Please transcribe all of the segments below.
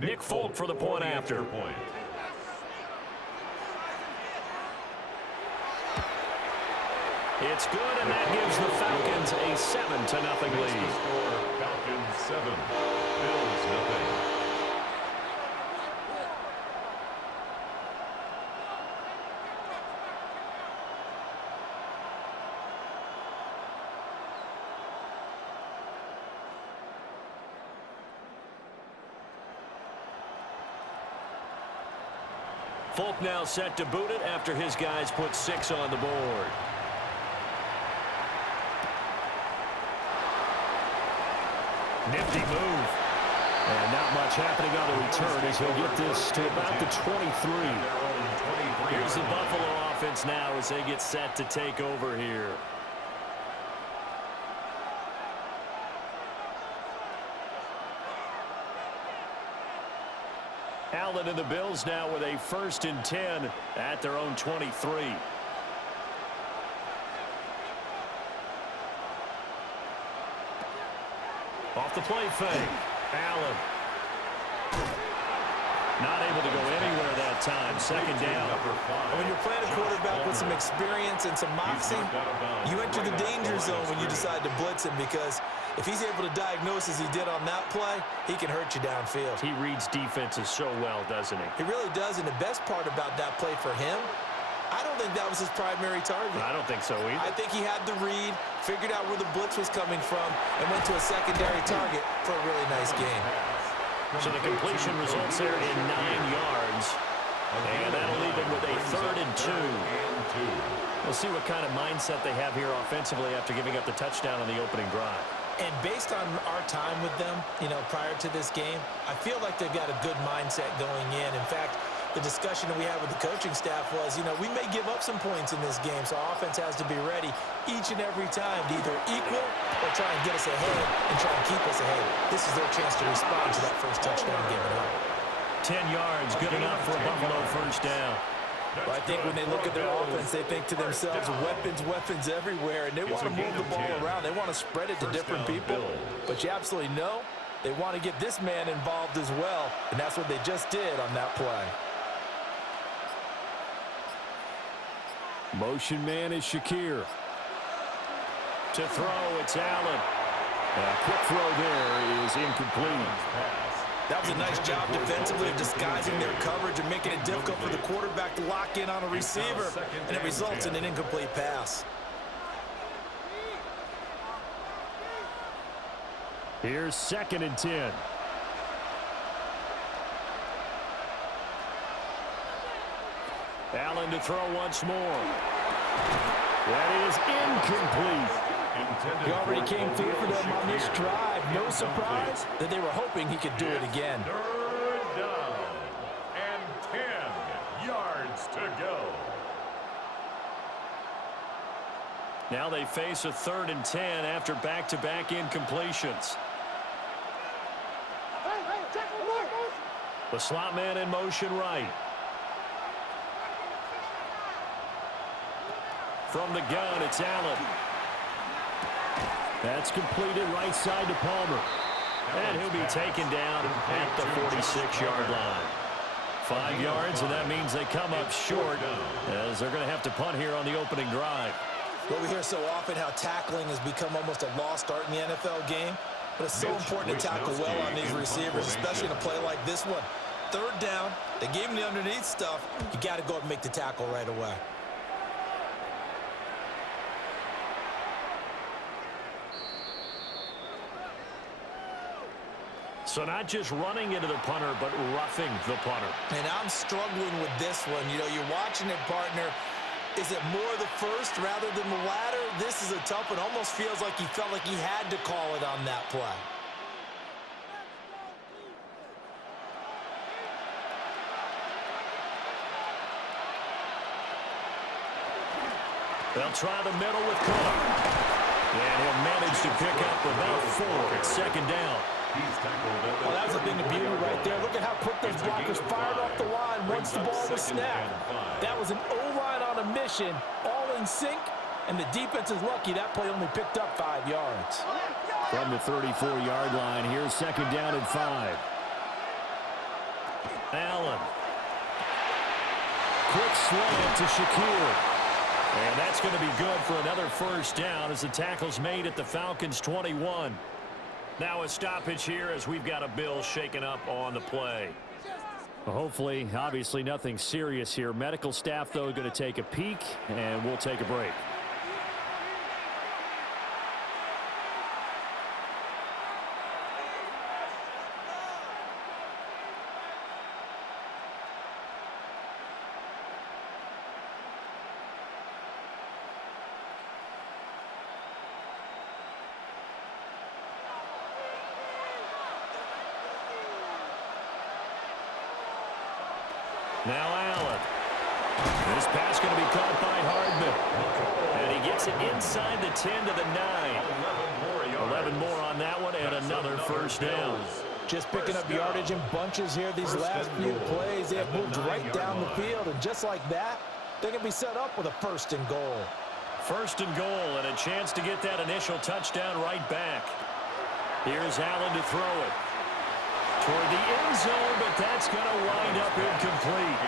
Nick Folk for the point after. It's good, and that gives the Falcons a 7-0 lead. Falcons 7, Bills 0. Folk now set to boot it after his guys put 6 on the board. Nifty move. And not much happening on the return as he'll get this to about the 23. Here's the Buffalo offense now as they get set to take over here. Allen and the Bills now with a 1st and 10 at their own 23. Off the play fake. Allen. Not able to go anywhere that time. 2nd down. When you're playing a quarterback with some experience and some moxie, you enter the danger zone when you decide to blitz him, because if he's able to diagnose as he did on that play, he can hurt you downfield. He reads defenses so well, doesn't he? He really does, and the best part about that play for him, I don't think that was his primary target. I don't think so either. I think he had the read, figured out where the blitz was coming from, and went to a secondary target for a really nice game. So the completion results there in 9 yards. And that'll leave him with a 3rd and 2. We'll see what kind of mindset they have here offensively after giving up the touchdown on the opening drive. And based on our time with them, prior to this game, I feel like they've got a good mindset going in. In fact, the discussion that we had with the coaching staff was, we may give up some points in this game, so our offense has to be ready each and every time to either equal or try and get us ahead and try and keep us ahead. This is their chance to respond to that first touchdown given up. 10 yards, good enough for a Buffalo 1st down. Well, I think when they look at their offense, they think to themselves, weapons everywhere, and they want to move the ball around. They want to spread it to different people, but you absolutely know they want to get this man involved as well, and that's what they just did on that play. Motion man is Shakir. To throw, it's Allen. A quick throw there is incomplete. That was a nice job defensively of disguising their coverage and making it difficult for the quarterback to lock in on a receiver, and it results in an incomplete pass. Here's 2nd and 10. Allen to throw once more. That is incomplete. He already came through for them on this drive. No surprise that they were hoping he could do it again. 3rd down and 10 yards to go. Now they face a 3rd and 10 after back-to-back incompletions. The slot man in motion right. From the gun, it's Allen. That's completed right side to Palmer. And he'll be taken down at the 46-yard line. 5 yards, and that means they come up short as they're going to have to punt here on the opening drive. Well, we hear so often how tackling has become almost a lost art in the NFL game, but it's so important to tackle well on these receivers, especially in a play like this one. 3rd down, they gave him the underneath stuff. You got to go up and make the tackle right away. So not just running into the punter, but roughing the punter. And I'm struggling with this one. You're watching it, partner. Is it more the first rather than the latter? This is a tough one. Almost feels like he felt like he had to call it on that play. They'll try the middle with Cook. And he'll manage to pick up about 4 at 2nd down. Well, that was a thing of beauty right there. Look at how quick those blockers fired off the line once the ball was snapped. That was an O-line on a mission, all in sync, and the defense is lucky that play only picked up 5 yards. From the 34-yard line, here's 2nd down and 5. Allen. Quick slant to Shakir. And that's going to be good for another first down as the tackle's made at the Falcons' 21. Now a stoppage here as we've got a Bill shaken up on the play. Well, hopefully, obviously nothing serious here. Medical staff, though, going to take a peek, and we'll take a break. Now Allen. This pass going to be caught by Hardman. And he gets it inside the 10 to the 9. 11 more on that one and another first down. Just picking up yardage in bunches here these last few plays. They have moved right down the field, and just like that, they're going to be set up with a first and goal. First and goal and a chance to get that initial touchdown right back. Here's Allen to throw it. Toward the end zone, but that's going to wind up incomplete.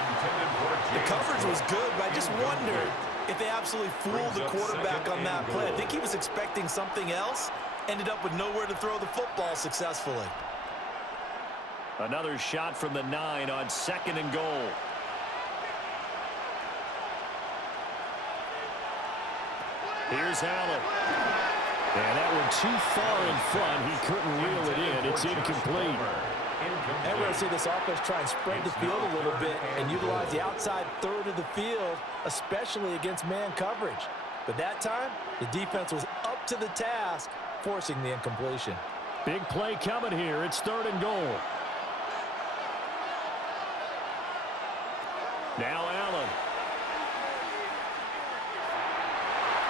The coverage was good, but I just wondered if they absolutely fooled the quarterback on that play. I think he was expecting something else, ended up with nowhere to throw the football successfully. Another shot from the 9 on second and goal. Here's Allen. And that one too far in front. He couldn't reel it in. It's incomplete. And we're going to see this offense try and spread the field a little bit and utilize the outside third of the field, especially against man coverage. But that time, the defense was up to the task, forcing the incompletion. Big play coming here. It's third and goal. Now Allen.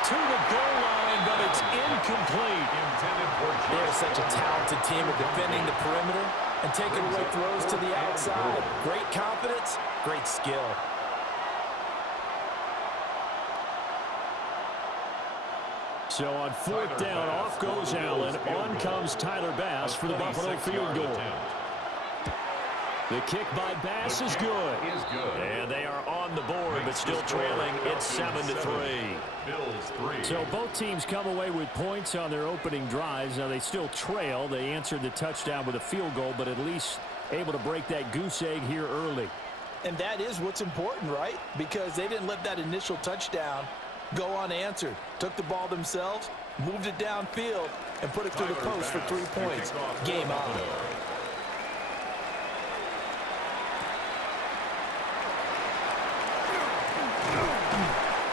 To the goal line, but it's incomplete. They're such a talented team at defending the perimeter and taking away throws to the outside. Great confidence, great skill. So on fourth down, off goes Allen. On comes Tyler Bass for the Buffalo field goal. The kick by Bass is good. And they are on the board, but still trailing. It's 7-3. So both teams come away with points on their opening drives. Now they still trail. They answered the touchdown with a field goal, but at least able to break that goose egg here early. And that is what's important, right? Because they didn't let that initial touchdown go unanswered. Took the ball themselves, moved it downfield, and put it through the post for 3 points. Game on.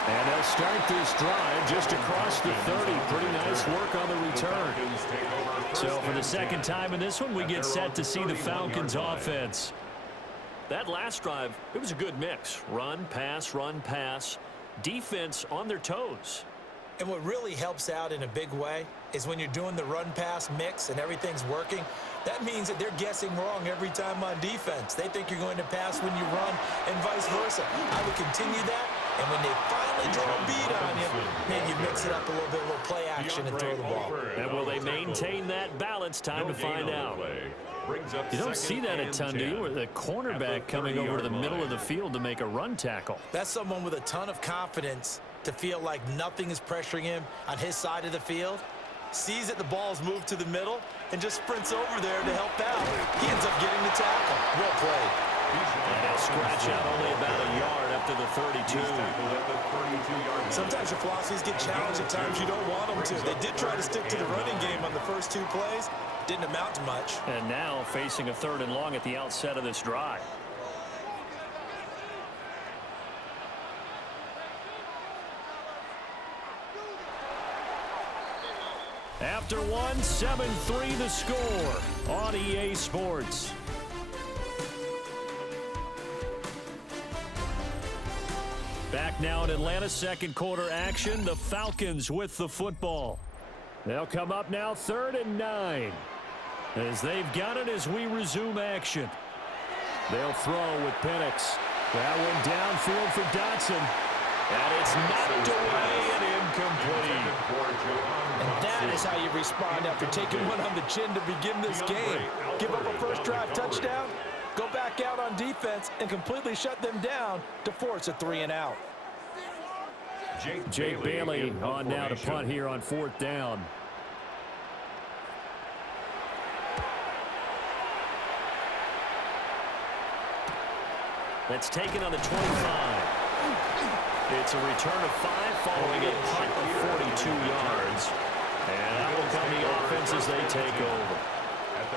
And they'll start this drive just across the 30. Pretty nice work on the return. So for the second time in this one, we get set to see the Falcons offense. That last drive, it was a good mix. Run, pass, defense on their toes. And what really helps out in a big way is when you're doing the run-pass mix and everything's working, that means that they're guessing wrong every time on defense. They think you're going to pass when you run and vice versa. I would continue that, and when they finally draw a beat on you, maybe you mix it up a little bit, a little play action and throw the ball. And will they maintain that balance? Time to find out. You don't see that a ton, do you? Where the cornerback coming over to the middle of the field to make a run tackle. That's someone with a ton of confidence to feel like nothing is pressuring him on his side of the field. Sees that the ball's moved to the middle and just sprints over there to help out. He ends up getting the tackle. Well played. And he'll scratch out only about a yard up to the 32. Sometimes your philosophies get challenged at times you don't want them to. They did try to stick to the running game on the first 2 plays. Didn't amount to much. And now facing a third and long at the outset of this drive. After one, 7-3 the score on EA Sports. Back now in Atlanta, second quarter action. The Falcons with the football. They'll come up now 3rd and 9. As they've got it as we resume action. They'll throw with Penix. That one downfield for Dotson. And it's knocked away and incomplete. And that is how you respond after taking one on the chin to begin this game. Give up a first drive touchdown, go back out on defense and completely shut them down to force a 3-and-out. Jake Bailey on now to punt here on 4th down. That's taken on the 25. It's a return of 5 following a punt of 42 yards. And that will come the offense as they take over.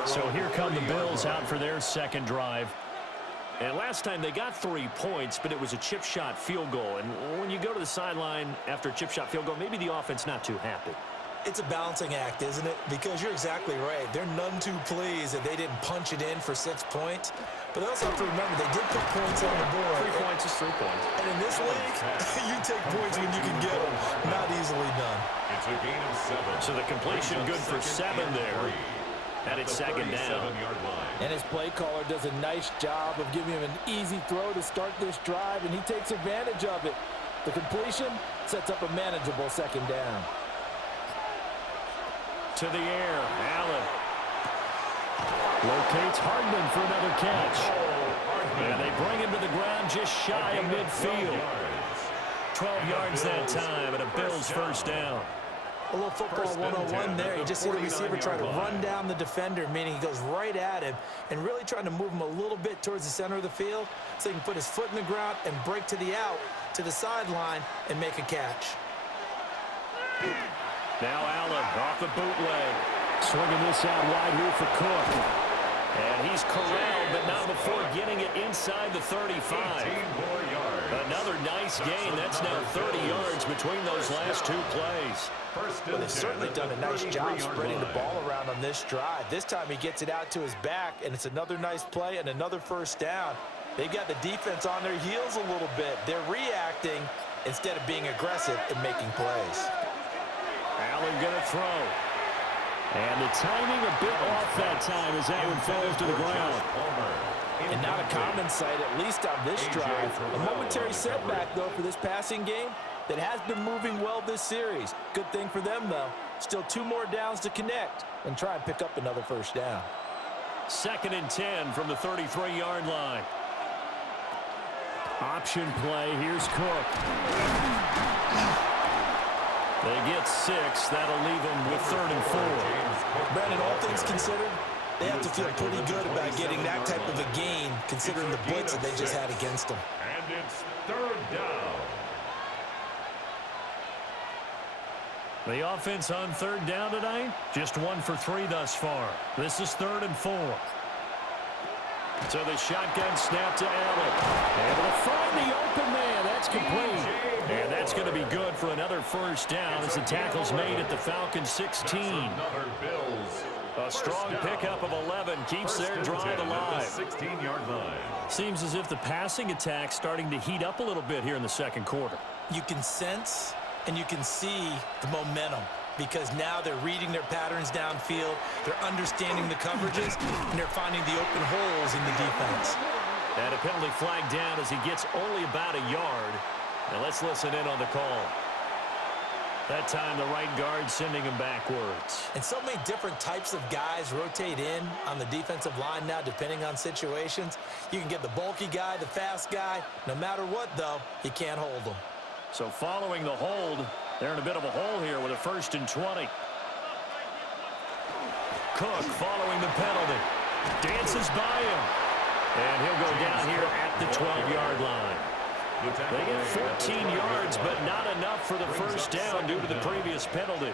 So here come the Bills out for their second drive. And last time they got 3 points, but it was a chip shot field goal. And when you go to the sideline after a chip shot field goal, maybe the offense not too happy. It's a balancing act, isn't it? Because you're exactly right. They're none too pleased that they didn't punch it in for 6 points. But they also have to remember they did put points on the board. 3 points is 3 points. And in this league, you take points when you can get them. Not easily done. It's a gain of 7. So the completion good for 7 there. And it's second down. And his play caller does a nice job of giving him an easy throw to start this drive, and he takes advantage of it. The completion sets up a manageable second down. To the air, Allen. Locates Hardman for another catch. And they bring him to the ground just shy of midfield. 12 yards that time, and a Bills first down. A little football 101 there. You just see the receiver try to run down the defender, meaning he goes right at him and really trying to move him a little bit towards the center of the field so he can put his foot in the ground and break to the out, to the sideline, and make a catch. Now Allen off the bootleg. Swinging this out wide here for Cook. And he's corralled, but not before getting it inside the 35. Another nice gain. That's now 30 yards between those last 2 plays. Well, they've certainly done a nice job spreading the ball around on this drive. This time he gets it out to his back, and it's another nice play and another first down. They've got the defense on their heels a little bit. They're reacting instead of being aggressive and making plays. Allen going to throw. And the timing a bit off that time as Allen falls to the ground. And not a common sight, at least on this drive. A momentary setback, though, for this passing game that has been moving well this series. Good thing for them, though. Still 2 more downs to connect and try and pick up another first down. 2nd and 10 from the 33-yard line. Option play. Here's Cook. They get 6. That'll leave them with 3rd and 4. Brandon, all things considered, they have to feel pretty good about getting that type of a gain, considering the blitz that they just had against them. And it's 3rd down. The offense on 3rd down tonight, just 1 for 3 thus far. This is 3rd and 4. So the shotgun snap to Allen. Able to find the open man. That's complete. And that's going to be good for another first down as the tackle's made at the Falcons 16. A strong pickup of 11 keeps their drive alive. 16-yard line. Seems as if the passing attack's starting to heat up a little bit here in the second quarter. You can sense and you can see the momentum because now they're reading their patterns downfield, they're understanding the coverages, and they're finding the open holes in the defense. And a penalty flag down as he gets only about a yard. And let's listen in on the call. That time the right guard sending him backwards. And so many different types of guys rotate in on the defensive line now depending on situations. You can get the bulky guy, the fast guy. No matter what, though, you can't hold them. So following the hold, they're in a bit of a hole here with a 1st and 20. Cook following the penalty. Dances by him. And he'll go down here at the 12-yard line. They get 14 yards, but not enough for the first down due to the previous penalty.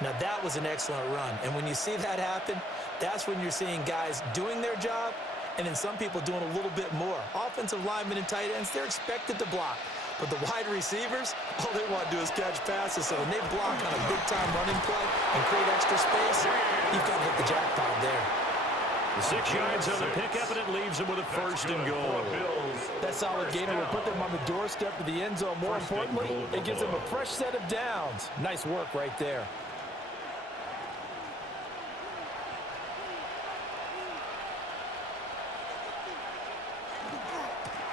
Now, that was an excellent run. And when you see that happen, that's when you're seeing guys doing their job and then some people doing a little bit more. Offensive linemen and tight ends, they're expected to block. But the wide receivers, all they want to do is catch passes. So when they block on a big-time running play and create extra space, you've got to hit the jackpot there. 6 yards on the pickup, and it leaves them with a 1st and goal. That solid gainer will put them on the doorstep of the end zone. More importantly, it gives them a fresh set of downs. Nice work right there.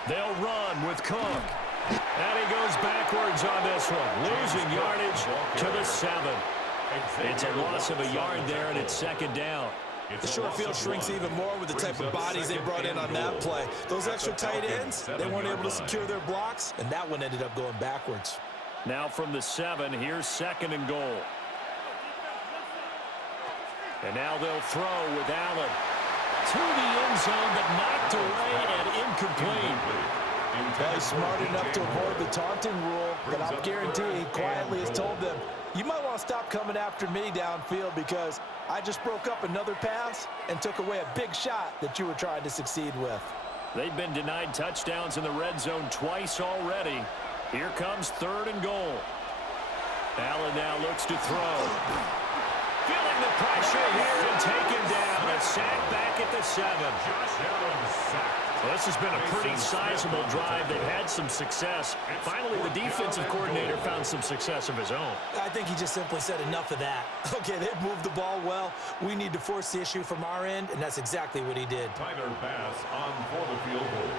They'll run with Cook. And he goes backwards on this one, losing yardage to the 7. It's a loss of a yard there, and it's 2nd down. The short field shrinks even more with the type of bodies they brought in on that play. Those extra tight ends, they weren't able to secure their blocks, and that one ended up going backwards. Now from the 7, here's 2nd and goal. And now they'll throw with Allen. To the end zone, but knocked away and incomplete. Well, he's smart enough to avoid the taunting rule, but I'll guarantee he quietly has told them, you might want to stop coming after me downfield because I just broke up another pass and took away a big shot that you were trying to succeed with. They've been denied touchdowns in the red zone twice already. Here comes 3rd and goal. Allen now looks to throw. Feeling the pressure here and taken down. A sack back at the 7. Josh Allen sacked. Well, this has been a pretty sizable drive. They've had some success. Finally, the defensive coordinator found some success of his own. I think he just simply said enough of that. Okay, they've moved the ball well. We need to force the issue from our end, and that's exactly what he did. Tyler Bass on for the field goal.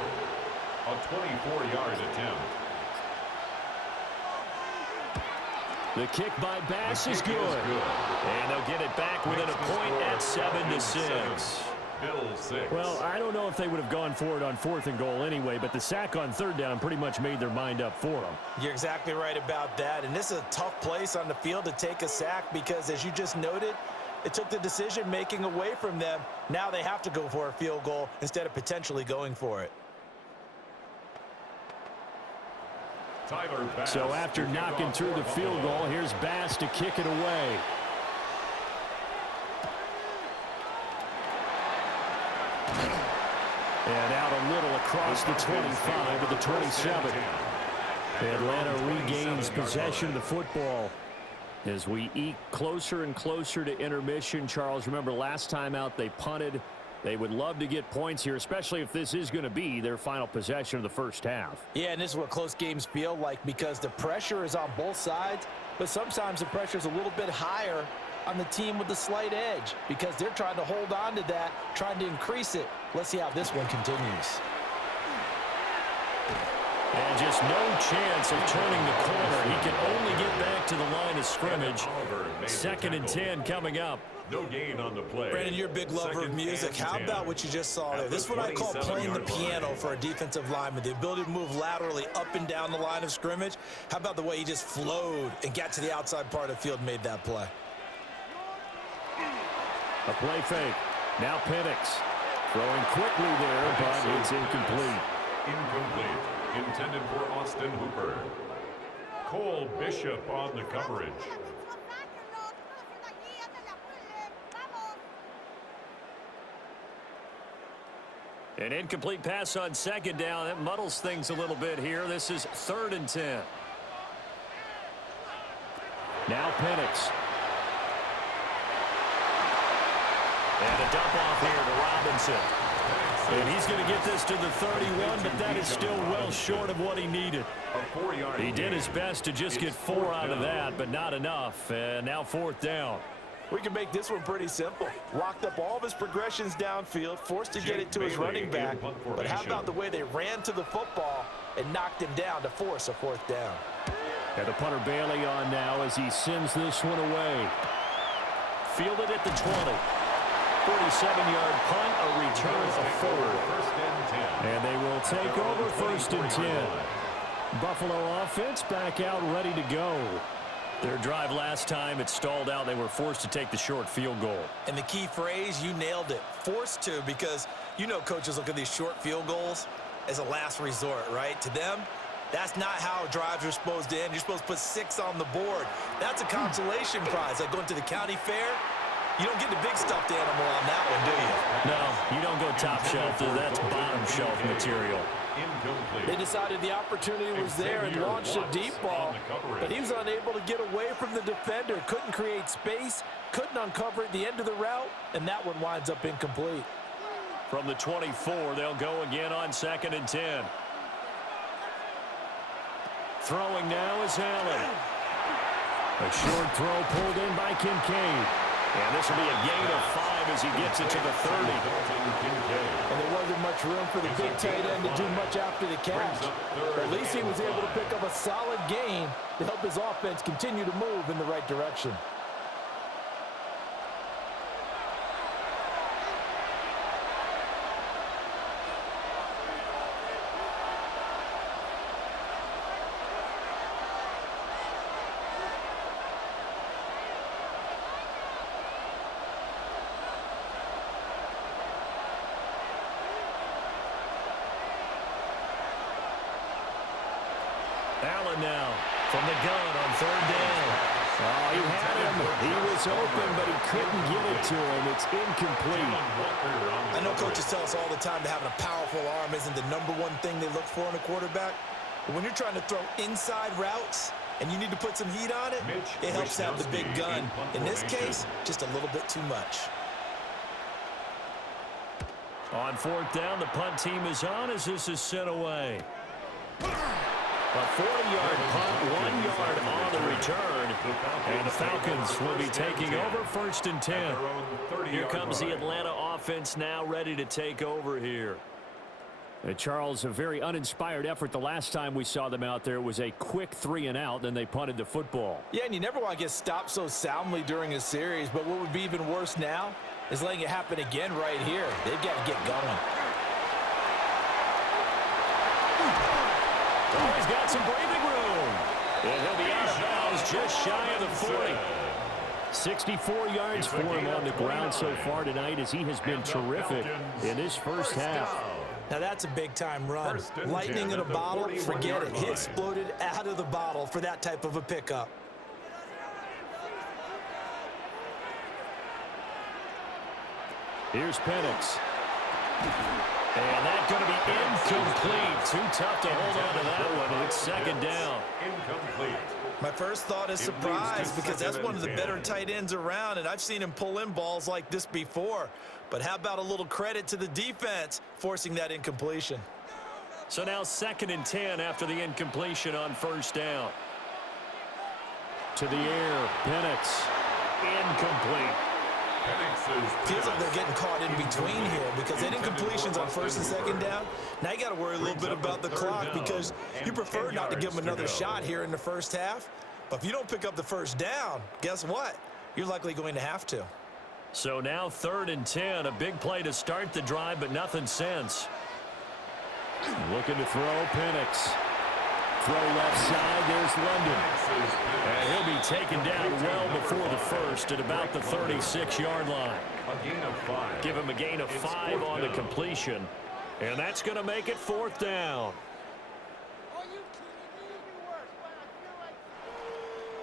A 24-yard attempt. The kick by Bass is good. And they'll get it back within a point at 7-6. Bills 6. Well, I don't know if they would have gone for it on 4th and goal anyway, but the sack on 3rd down pretty much made their mind up for them. You're exactly right about that, and this is a tough place on the field to take a sack because, as you just noted, it took the decision-making away from them. Now they have to go for a field goal instead of potentially going for it. Tyler Bass. So after knocking through the field goal, here's Bass to kick it away. And out a little across the 25 to the 27. Atlanta regains possession of the football. As we eke closer and closer to intermission, Charles, remember last time out they punted. They would love to get points here, especially if this is going to be their final possession of the first half. Yeah, and this is what close games feel like because the pressure is on both sides, but sometimes the pressure is a little bit higher on the team with the slight edge because they're trying to hold on to that, trying to increase it. Let's see how this one continues. And just no chance of turning the corner. He can only get back to the line of scrimmage. 2nd and 10 coming up. No gain on the play. Brandon, you're a big lover of music. How about what you just saw there? This is what I call playing the piano for a defensive lineman. The ability to move laterally up and down the line of scrimmage. How about the way he just flowed and got to the outside part of the field and made that play? A play fake. Now Penix. Throwing quickly there, but it's incomplete. Incomplete. Intended for Austin Hooper. Cole Bishop on the coverage. An incomplete pass on 2nd down. That muddles things a little bit here. This is 3rd and 10. Now Penix. And a dump off here to Robinson. And he's going to get this to the 31, but that is still well short of what he needed. He did his best to just get 4 out of that, but not enough. And now 4th down. We can make this one pretty simple. Locked up all of his progressions downfield, forced to get it to his running back. But how about the way they ran to the football and knocked him down to force a 4th down? And the punter Bailey on now as he sends this one away. Fielded at the 20. 47-yard punt, a return of 4. And they will take over 1st and 10. Buffalo offense back out ready to go. Their drive last time, it stalled out. They were forced to take the short field goal. And the key phrase, you nailed it, forced to, because you know coaches look at these short field goals as a last resort, right? To them, that's not how drives are supposed to end. You're supposed to put 6 on the board. That's a consolation prize, like going to the county fair. You don't get the big stuffed animal on that one, do you? No, you don't go top shelf. That's bottom shelf material. They decided the opportunity was there and launched a deep ball, but he was unable to get away from the defender, couldn't create space, couldn't uncover at the end of the route, and that one winds up incomplete. From the 24, they'll go again on 2nd and 10. Throwing now is Allen. A short throw pulled in by Kincaid. And this will be a gain of 5 as he gets it to the 30. And there wasn't much room for the big tight end to do much after the catch. But at least he was able to pick up a solid gain to help his offense continue to move in the right direction. throwing now from the gun on third down. Oh, he had him. He was open, but he couldn't get it to him. It's incomplete. I know coaches tell us all the time that having a powerful arm isn't the #1 thing they look for in a quarterback. But when you're trying to throw inside routes and you need to put some heat on it, it helps to have the big gun. In this case, just a little bit too much. On fourth down, the punt team is on as this is sent away. A 40-yard punt, 1 yard on the return. And the Falcons will be taking over first and 10. Here comes the Atlanta offense now ready to take over here. Charles, a very uninspired effort the last time we saw them out there. It was a quick 3-and-out, then they punted the football. Yeah, and you never want to get stopped so soundly during a series, but what would be even worse now is letting it happen again right here. They've got to get going. Oh, he's got some breathing room. And he'll be out of bounds just shy of the 40. 64 yards for him on the ground so far tonight as he has been terrific in this first half. Now that's a big-time run. Lightning in a bottle, forget it. He exploded out of the bottle for that type of a pickup. Here's Penix. And that's going to be incomplete. Too tough to hold on to that one. And it's second down. Incomplete. My first thought is surprise because that's one of the better tight ends around, and I've seen him pull in balls like this before. But how about a little credit to the defense forcing that incompletion? So now second and 10 after the incompletion on first down. To the air, Penix. Incomplete. Feels like they're getting caught in between here because that incompletion's on first and second down. Now you got to worry a little bit about the clock because you prefer not to give them another shot here in the first half. But if you don't pick up the first down, guess what? You're likely going to have to. So now third and 10, a big play to start the drive, but nothing since. Looking to throw, Penix. Throw left side, there's London. And he'll be taken down well before the first at about the 36-yard line. A gain of 5. Give him a gain of 5 on the completion. And that's going to make it fourth down.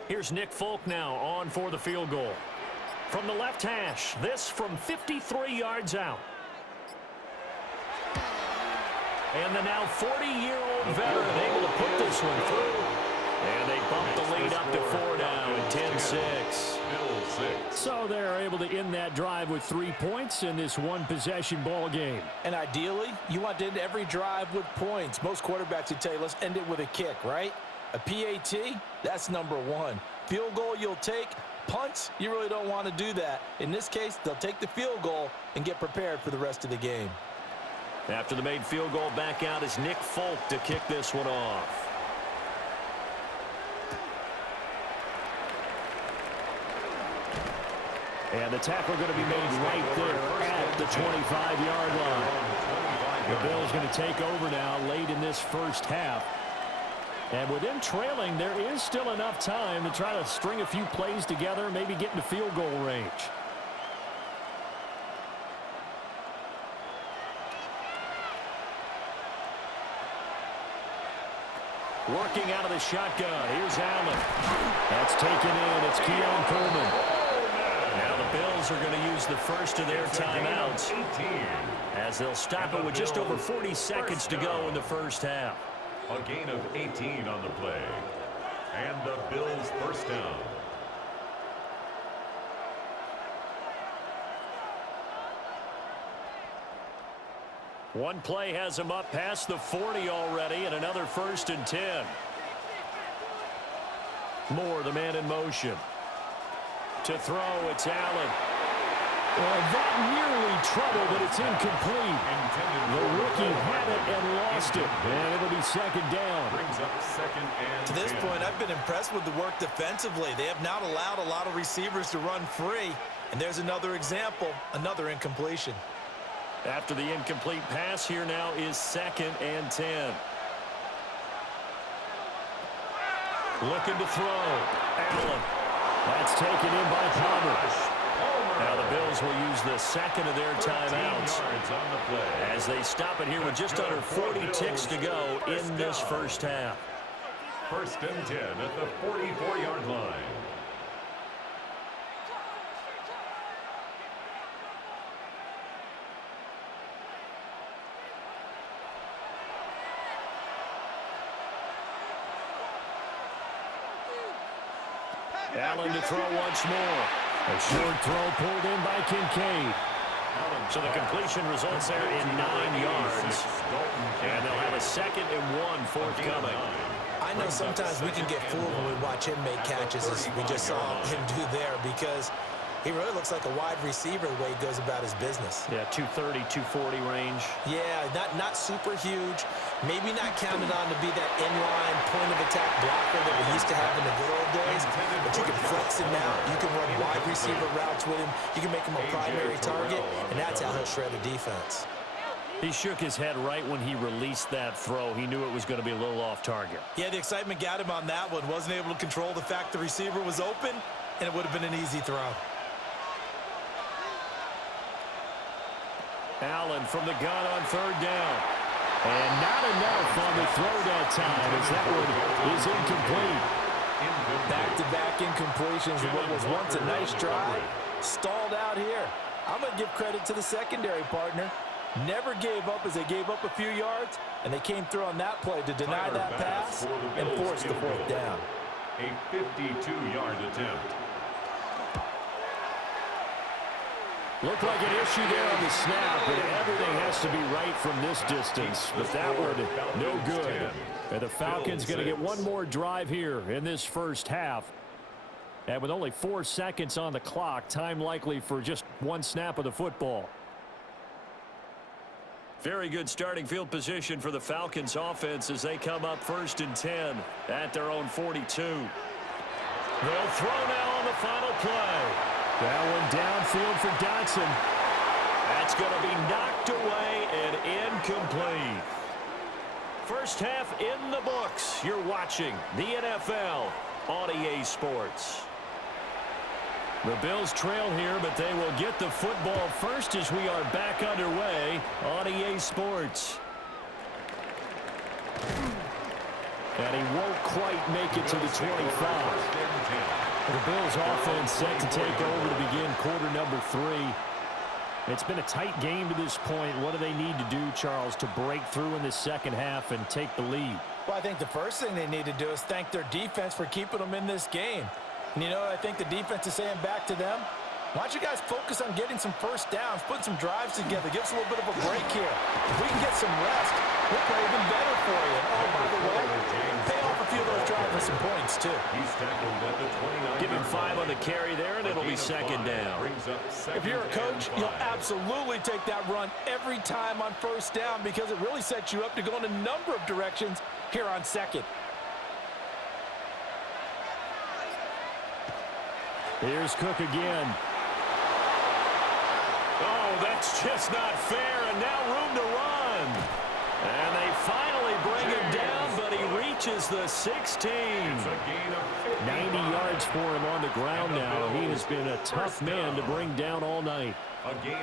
Here's Nick Folk now on for the field goal. From the left hash, this from 53 yards out. And the now 40-year-old veteran able to put this one through. And they bump the lead up to 4 now at 10-6. So they're able to end that drive with 3 points in this one-possession ball game. And ideally, you want to end every drive with points. Most quarterbacks would tell you, let's end it with a kick, right? A PAT, that's #1. Field goal you'll take. Punts, you really don't want to do that. In this case, they'll take the field goal and get prepared for the rest of the game. After the made field goal, back out is Nick Folk to kick this one off. And the tackle going to be made right there at the 25-yard line. The Bills going to take over now late in this first half. And with them trailing, there is still enough time to try to string a few plays together, maybe get into field goal range. Working out of the shotgun. Here's Allen. That's taken in. It's Keon Coleman. Now the Bills are going to use the first of their timeouts as they'll stop it with just over 40 seconds to go in the first half. A gain of 18 on the play. And the Bills first down. One play has him up past the 40 already, and another first and 10. Moore, the man in motion. To throw, it's Allen. Well, that nearly trouble, but it's incomplete. The rookie had it and lost it. And it'll be second down. Brings up second and To this point, I've been impressed with the work defensively. They have not allowed a lot of receivers to run free. And there's another example, another incompletion. After the incomplete pass, here now is second and 10. Looking to throw. Allen. That's taken in by Palmer. Now the Bills will use the second of their timeouts as they stop it here with just under 40 ticks to go in this first half. First and 10 at the 44-yard line. Allen to throw once more. A short throw pulled in by Kincaid. So the completion results there in 9 yards. And they'll have a 2nd and 1 forthcoming. I know sometimes we can get fooled when we watch him make catches, as we just saw him do there, because he really looks like a wide receiver the way he goes about his business. Yeah, 230, 240 range. Yeah, not super huge. Maybe not counted on to be that inline point-of-attack blocker that we used to have in the good old days, but you can flex him out. You can run wide receiver routes with him. You can make him a primary target, and that's how he'll shred a defense. He shook his head right when he released that throw. He knew it was going to be a little off target. Yeah, the excitement got him on that one. Wasn't able to control the fact the receiver was open, and it would have been an easy throw. Allen from the gun on 3rd down. And not enough on the throw that time, as that one is incomplete. Back-to-back incompletions of what was once a nice drive. Stalled out here. I'm going to give credit to the secondary partner. Never gave up as they gave up a few yards, and they came through on that play to deny that pass and force the 4th down. A 52-yard attempt. Looked like an issue there on the snap, but everything has to be right from this distance. But that one, no good. And the Falcons going to get one more drive here in this first half. And with only 4 seconds on the clock, time likely for just one snap of the football. Very good starting field position for the Falcons offense as they come up 1st and 10 at their own 42. They'll throw now on the final play. That one downfield for Dotson. That's going to be knocked away and incomplete. First half in the books. You're watching the NFL on EA Sports. The Bills trail here, but they will get the football first as we are back underway on EA Sports. And he won't quite make it to the 25. The Bills offense set to take over to begin quarter number 3. It's been a tight game to this point. What do they need to do, Charles, to break through in the second half and take the lead? Well, I think the first thing they need to do is thank their defense for keeping them in this game. And you know, I think the defense is saying back to them, why don't you guys focus on getting some first downs, putting some drives together, give us a little bit of a break here. If we can get some rest, we'll play even better for you. And oh, by the way, pay off a few of those drives with some points, too. Give him 5 on the carry there, and it'll be 2nd down. If you're a coach, you'll absolutely take that run every time on first down because it really sets you up to go in a number of directions here on 2nd. Here's Cook again. Oh, that's just not fair, and now room to run. And they finally bring him down, but he reaches the 16. 90 yards for him on the ground now. He has been a tough man to bring down all night.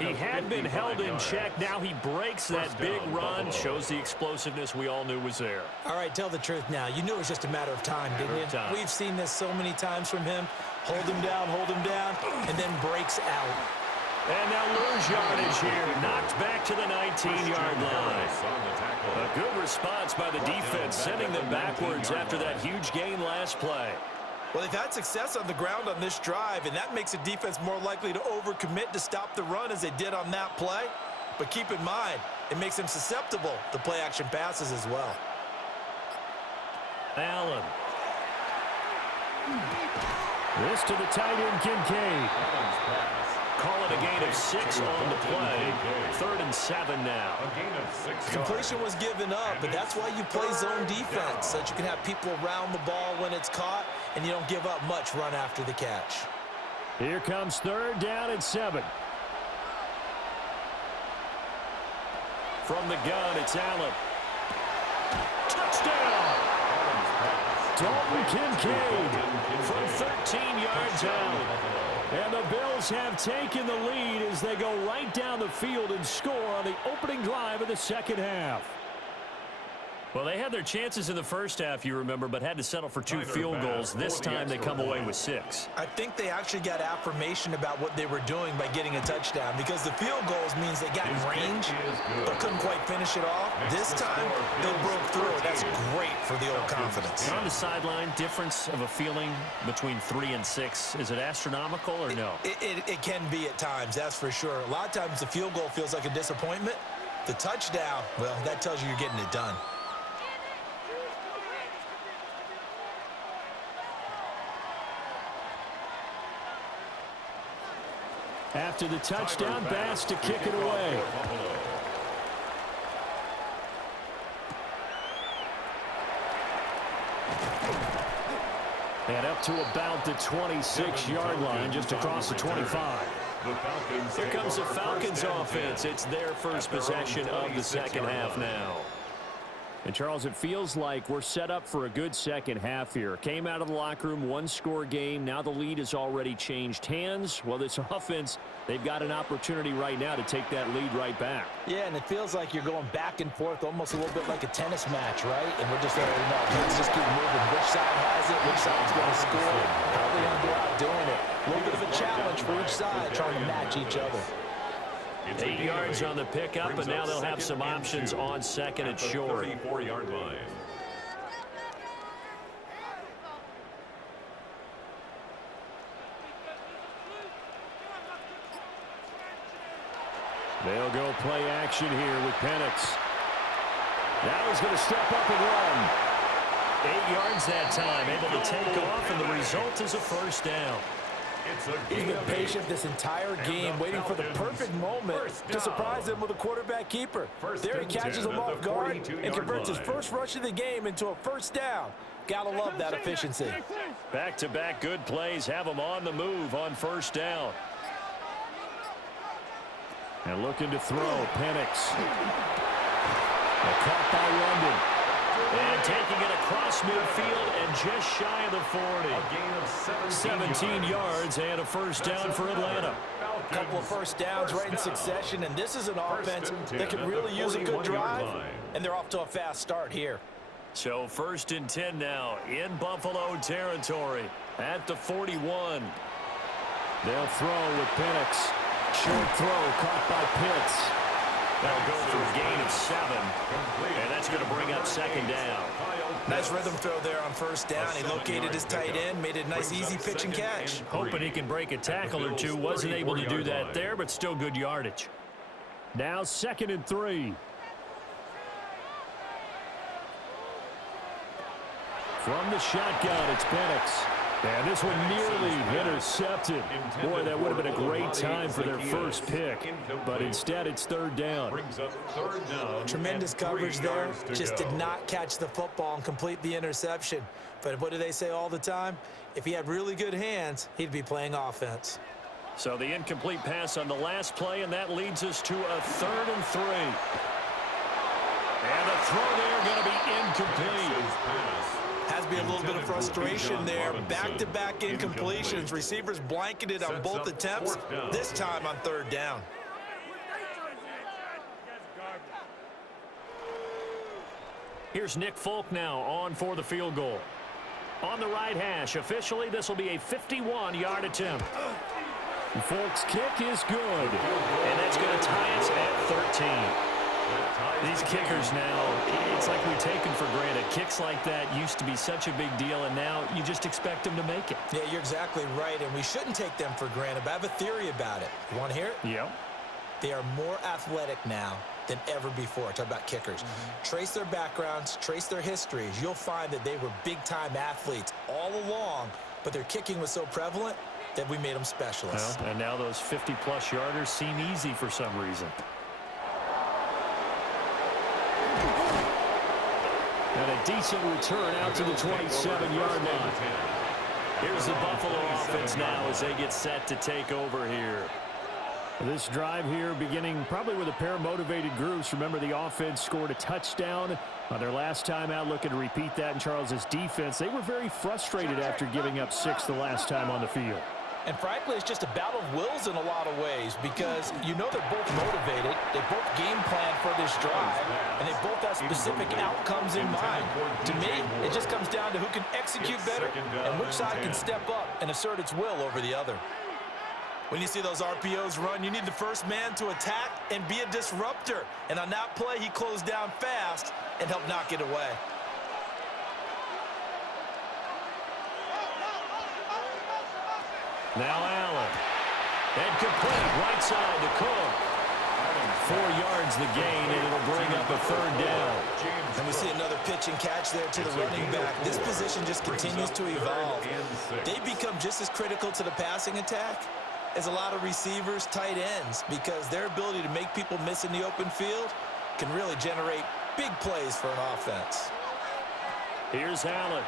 He had been held in check. Now he breaks that big run, shows the explosiveness we all knew was there. All right, tell the truth now. You knew it was just a matter of time, didn't you? We've seen this so many times from him. Hold him down, and then breaks out. And now lose yardage here. Knocked back to the 19-yard line. A good response by the defense, sending them backwards after that huge gain last play. Well, they've had success on the ground on this drive, and that makes a defense more likely to overcommit to stop the run as they did on that play. But keep in mind, it makes them susceptible to play-action passes as well. Allen. This to the tight end, Kincaid. Call it a gain of 6 on the play. 3rd and 7 now. Completion was given up, but that's why you play zone defense, so that you can have people around the ball when it's caught, and you don't give up much run after the catch. Here comes 3rd down and 7. From the gun, it's Allen. Touchdown! Dalton Kincaid from 13 yards out. And the Bills have taken the lead as they go right down the field and score on the opening drive of the second half. Well, they had their chances in the first half, you remember, but had to settle for 2 field goals. This time they come away with 6. I think they actually got affirmation about what they were doing by getting a touchdown, because the field goals means they got in range but couldn't quite finish it off. This time they broke through. That's great for the old confidence. On the sideline, difference of a feeling between 3 and 6. Is it astronomical or no? It can be at times, that's for sure. A lot of times the field goal feels like a disappointment. The touchdown, well, that tells you you're getting it done. After the touchdown, Bass to kick it away. And up to about the 26-yard line, just across the 25. Here comes the Falcons offense. It's their first possession of the second half now. And, Charles, it feels like we're set up for a good second half here. Came out of the locker room, one-score game. Now the lead has already changed hands. Well, this offense, they've got an opportunity right now to take that lead right back. Yeah, and it feels like you're going back and forth, almost a little bit like a tennis match, right? And we're just let's just keep moving. Which side has it? Which side's going to score? How are they going to go out doing it? A little bit of a challenge for each side, trying to match each other. 8 yards on the pickup, and now they'll have some options on second and short. 34-yard line. They'll go play action here with Penix. Now he's going to step up and run. 8 yards that time, able to take off, and the result is a first down. He's been patient this entire game, waiting for the perfect moment to surprise them with a quarterback keeper. There he catches him off guard and converts his first rush of the game into a first down. Gotta love that efficiency. Back-to-back good plays have them on the move on first down. And looking to throw, Penix. Caught by London. And taking it across midfield and just shy of the 40. A gain of 17 yards and a first down for Atlanta. A couple of first downs right in succession, and this is an offense that could really use a good drive, and they're off to a fast start here. So 1st and 10 now in Buffalo territory at the 41. They'll throw with Penix. Short throw caught by Pitts. That'll go for a gain of 7. And that's going to bring up second down. Nice rhythm throw there on first down. He located his tight end, made it a nice easy pitch and catch. Hoping he can break a tackle or two. Wasn't able to do that there, but still good yardage. Now 2nd and 3. From the shotgun, it's Penix. And this one nearly intercepted. Boy, that would have been a great time for their first pick. But instead, it's 3rd down. Tremendous coverage there. Just did not catch the football and complete the interception. But what do they say all the time? If he had really good hands, he'd be playing offense. So the incomplete pass on the last play, and that leads us to a 3rd and 3. And the throw there going to be incomplete. Has to be a little bit of frustration there. Back-to-back incompletions. Receivers blanketed on both attempts, this time on 3rd down. Here's Nick Folk now on for the field goal. On the right hash, officially this will be a 51-yard attempt. Folk's kick is good. And that's going to tie us at 13. These kickers now, it's like we take them for granted. Kicks like that used to be such a big deal, and now you just expect them to make it. Yeah, you're exactly right, and we shouldn't take them for granted, but I have a theory about it. You want to hear it? Yep. They are more athletic now than ever before. Talk about kickers. Trace their backgrounds, trace their histories. You'll find that they were big-time athletes all along, but their kicking was so prevalent that we made them specialists. Well, and now those 50-plus yarders seem easy for some reason. And a decent return out to the 27-yard line. Here's the Buffalo offense now as they get set to take over here. This drive here beginning probably with a pair of motivated groups. Remember, the offense scored a touchdown on their last time out. Looking to repeat that in Charles's defense. They were very frustrated after giving up 6 the last time on the field. And frankly, it's just a battle of wills in a lot of ways, because you know they're both motivated. They both game plan for this drive, and they both have specific outcomes in mind. To me, it just comes down to who can execute better and which side can step up and assert its will over the other. When you see those RPOs run, you need the first man to attack and be a disruptor. And on that play, he closed down fast and helped knock it away. Now Allen. And complete right side to Cook. 4 yards the gain, and it'll bring up a third down. And we see another pitch and catch there to the running back. This position just continues to evolve. They become just as critical to the passing attack as a lot of receivers, tight ends, because their ability to make people miss in the open field can really generate big plays for an offense. Here's Allen.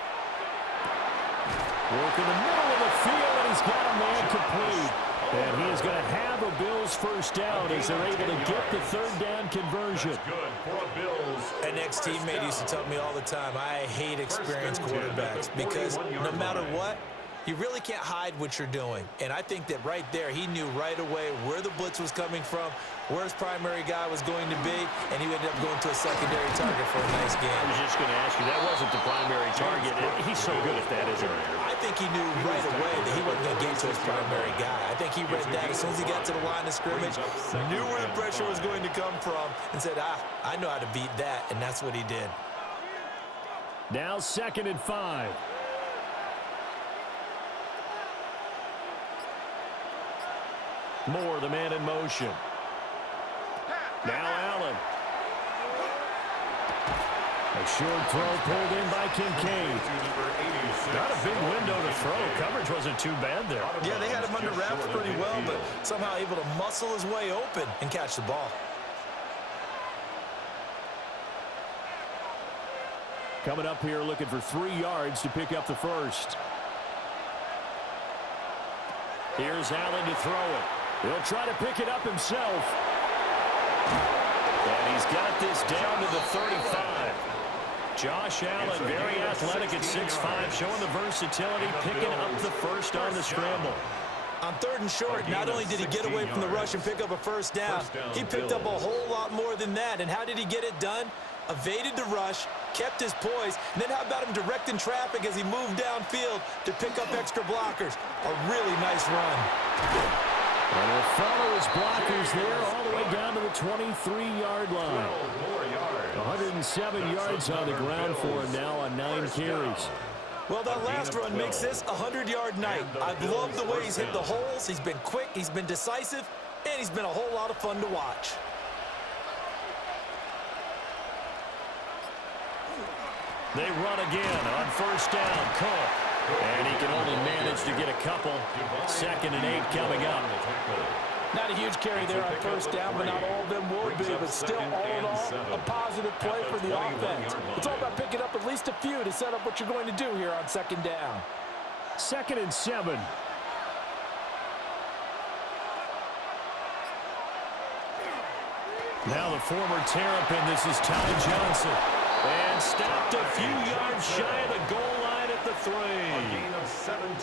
Work in the middle of the field, and he's got a man complete. And he is going to have a Bills first down as they're able to get the third down conversion. An ex-teammate used to tell me all the time, I hate experienced quarterbacks because no matter what, you really can't hide what you're doing. And I think that right there, he knew right away where the blitz was coming from, where his primary guy was going to be, and he ended up going to a secondary target for a nice game. I was just going to ask you, that wasn't the primary target. He's so good at that, isn't he? I think he knew right away that he wasn't going to get to his primary guy. I think he read that as soon as he got to the line of scrimmage, knew where the pressure was going to come from, and said, I know how to beat that, and that's what he did. Now 2nd and 5. Moore, the man in motion. Now Allen. A short throw pulled in by Kincaid. Not a big window to throw. Coverage wasn't too bad there. Yeah, they had him under wraps pretty well, but somehow able to muscle his way open and catch the ball. Coming up here looking for 3 yards to pick up the first. Here's Allen to throw it. He'll try to pick it up himself. And he's got this down to the 35. Josh Allen, very athletic at 6'5", showing the versatility, picking up the first on the scramble. On 3rd and short, not only did he get away from the rush and pick up a first down, he picked up a whole lot more than that. And how did he get it done? Evaded the rush, kept his poise, and then how about him directing traffic as he moved downfield to pick up extra blockers? A really nice run. And he'll follow his blockers there all the way down to the 23-yard line. 107 yards on the ground for him now on 9 carries. Well, that last run makes this a 100-yard night. I've loved the way he's hit the holes. He's been quick, he's been decisive, and he's been a whole lot of fun to watch. They run again on first down. Cook. And he can only manage to get a couple. 2nd and 8 coming up. Not a huge carry there on first down, but not all of them will be. But still, all in all, a positive play for the offense. It's all about picking up at least a few to set up what you're going to do here on 2nd down. 2nd and 7. Now the former Terrapin, this is Ty Johnson. And stopped a few yards shy of the goal line at the 3.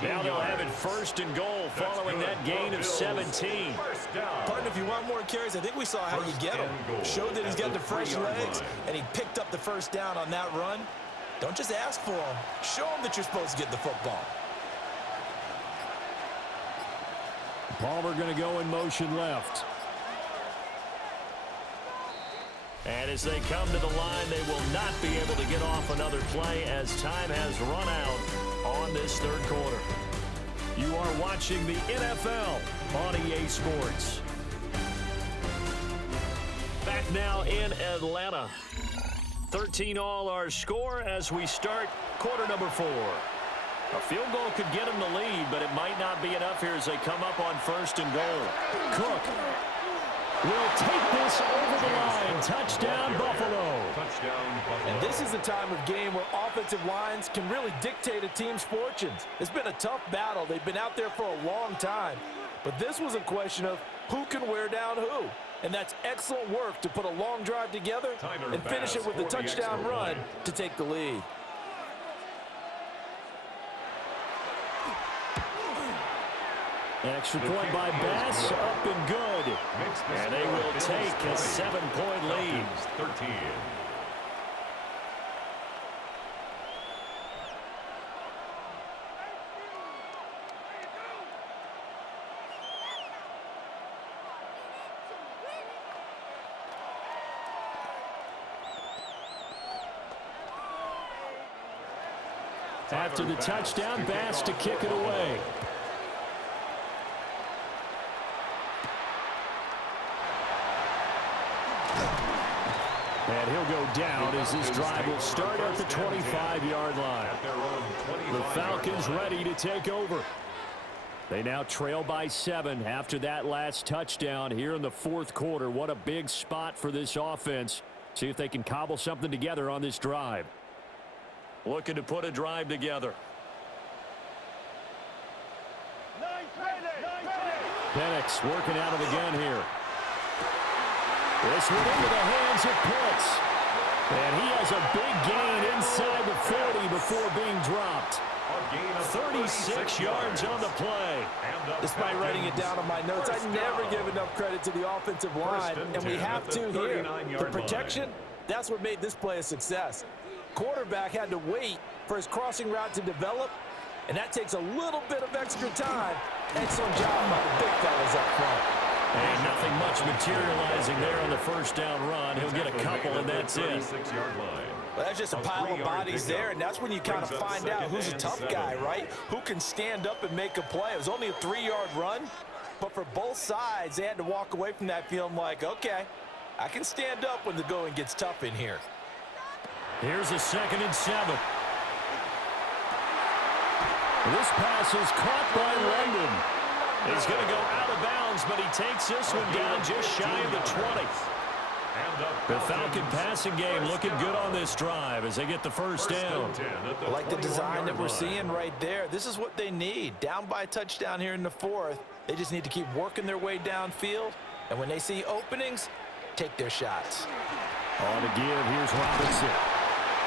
Now they'll have it 1st and goal following that gain of 17. Partner, if you want more carries, I think we saw how you get him. Showed that he's got the fresh legs, and he picked up the first down on that run. Don't just ask for him. Show him that you're supposed to get the football. Palmer going to go in motion left. And as they come to the line, they will not be able to get off another play as time has run out on this 3rd quarter. You are watching the NFL on EA Sports. Back now in Atlanta. 13-all our score as we start quarter number 4. A field goal could get them the lead, but it might not be enough here as they come up on 1st and goal. Cook will take this over the line. Touchdown, Buffalo. And this is the time of game where offensive lines can really dictate a team's fortunes. It's been a tough battle. They've been out there for a long time. But this was a question of who can wear down who. And that's excellent work to put a long drive together and finish it with a touchdown run to take the lead. Extra point by Bass, up and good. And they will take a 7-point lead. 13. After the touchdown, Bass to kick it away. And he'll go down as this drive will start at the 25-yard line. The Falcons ready to take over. They now trail by 7 after that last touchdown here in the fourth quarter. What a big spot for this offense. See if they can cobble something together on this drive. Looking to put a drive together. Penix working out of the gun here. This one into the hands of Pitts. And he has a big gain inside the 40 before being dropped. 36 yards on the play. Despite writing it down on my notes, I never give enough credit to the offensive line, and we have to here. The protection, that's what made this play a success. Quarterback had to wait for his crossing route to develop, and that takes a little bit of extra time. Excellent job by the big fellas up front. And nothing much materializing there on the first down run. He'll get a couple, and that's it. Well, that's just a pile of bodies there, and that's when you kind of find out who's a tough guy, right? Who can stand up and make a play. It was only a 3-yard run, but for both sides, they had to walk away from that feeling like, okay, I can stand up when the going gets tough in here. Here's a 2nd and 7. This pass is caught by London. He's going to go out of bounds, but he takes this one down just shy of the 20. The Falcon passing game looking good on this drive as they get the first down. I like the design that we're seeing right there. This is what they need. Down by a touchdown here in the fourth. They just need to keep working their way downfield. And when they see openings, take their shots. On the give, here's Robinson.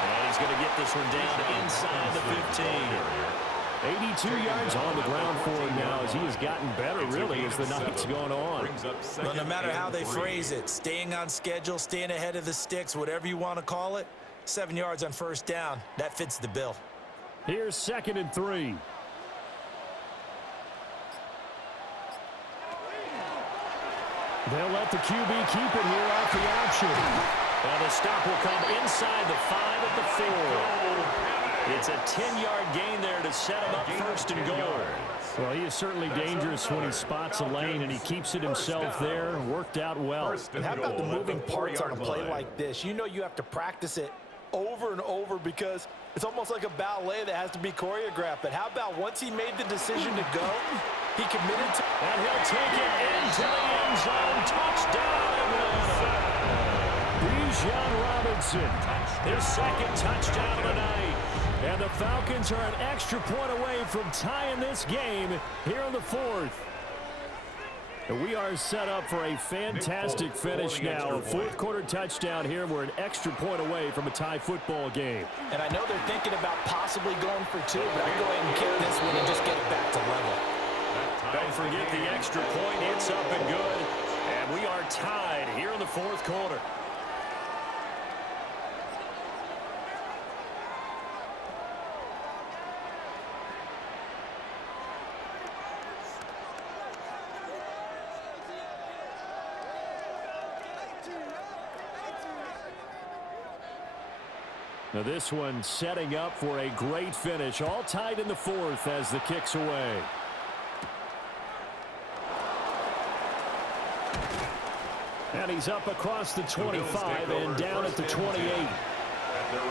And he's going to get this one down inside the 15. 82 yards on the ground for him now as he has gotten better, really, as the night's going on. Well, no matter how they phrase it, staying on schedule, staying ahead of the sticks, whatever you want to call it, 7 yards on first down, that fits the bill. Here's 2nd and 3. They'll let the QB keep it here off the option. And the stop will come inside the 5 at the 4. It's a 10-yard gain there to set him up 1st and goal. Well, he is certainly dangerous when he spots a lane, and he keeps it himself there. Worked out well. And how about the moving parts on a play like this? You know you have to practice it over and over because it's almost like a ballet that has to be choreographed. But how about once he made the decision to go, he committed to... And he'll take it into the end zone. Touchdown, Atlanta. Bijan Robinson. His 2nd touchdown of the night. And the Falcons are an extra point away from tying this game here in the fourth. And we are set up for a fantastic finish now. A fourth quarter touchdown here. We're an extra point away from a tie football game. And I know they're thinking about possibly going for 2, but I'd go ahead and kick this one and just get it back to level. Don't forget the extra point. It's up and good. And we are tied here in the fourth quarter. Now this one setting up for a great finish. All tied in the fourth as the kick's away. And he's up across the 25 and down at the 28.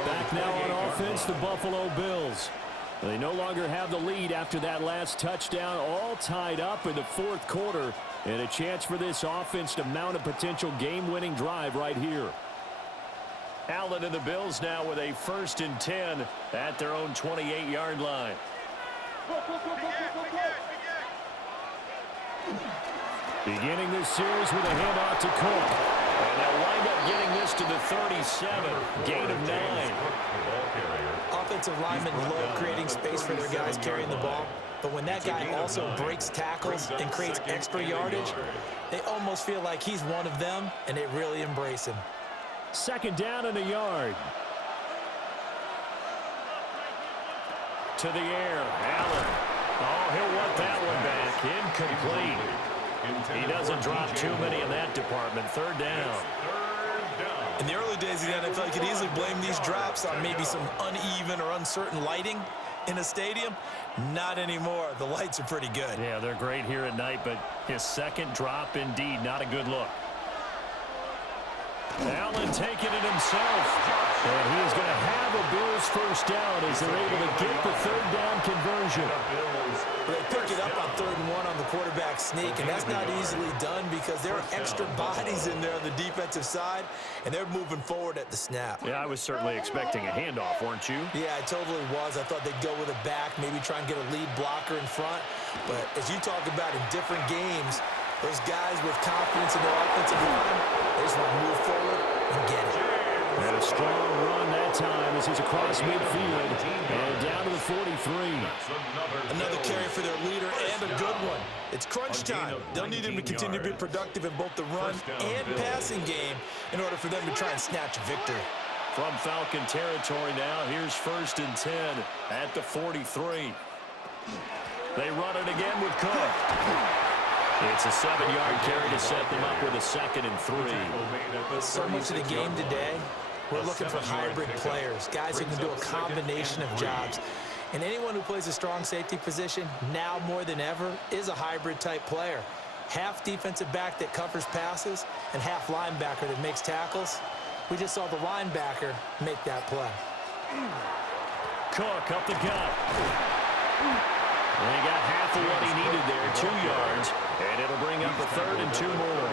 Back now on offense, the Buffalo Bills. They no longer have the lead after that last touchdown. All tied up in the fourth quarter. And a chance for this offense to mount a potential game-winning drive right here. Allen and the Bills now with a 1st and 10 at their own 28-yard line. Beginning this series with a handoff to Cook. And they'll wind up getting this to the 37. Gain of 9. Offensive linemen love creating space for their guys carrying the ball. But when that guy also breaks tackles and creates extra yardage, they almost feel like he's one of them, and they really embrace him. Second down and a yard. To the air, Allen. Oh, he'll want that one back. Incomplete. He doesn't drop too many in that department. Third down. In the early days of the NFL, you could easily blame these drops on maybe some uneven or uncertain lighting in a stadium. Not anymore. The lights are pretty good. Yeah, they're great here at night, but his second drop, indeed, not a good look. Allen taking it himself. And he is going to have a Bills first down as they're able to get the third down conversion. They pick it up on 3rd and 1 on the quarterback sneak, and that's not easily done because there are extra bodies in there on the defensive side, and they're moving forward at the snap. Yeah, I was certainly expecting a handoff, weren't you? Yeah, I totally was. I thought they'd go with a back, maybe try and get a lead blocker in front. But as you talk about in different games, those guys with confidence in their offensive line, they just want to move forward and get it. And a strong run that time as he's across midfield and down to the 43. Another carry for their leader and a good one. It's crunch time. They'll need him to continue to be productive in both the run and passing game in order for them to try and snatch a victory. From Falcon territory now, here's 1st and 10 at the 43. They run it again with Cook. It's a 7-yard carry to set them up with a 2nd and 3. So much of the game today, we're looking for hybrid players, guys who can do a combination of jobs. And anyone who plays a strong safety position, now more than ever, is a hybrid-type player. Half defensive back that covers passes and half linebacker that makes tackles. We just saw the linebacker make that play. Cook up the gut. And he got half of what he needed there, 2 yards, and it'll bring up a 3rd and 2 more.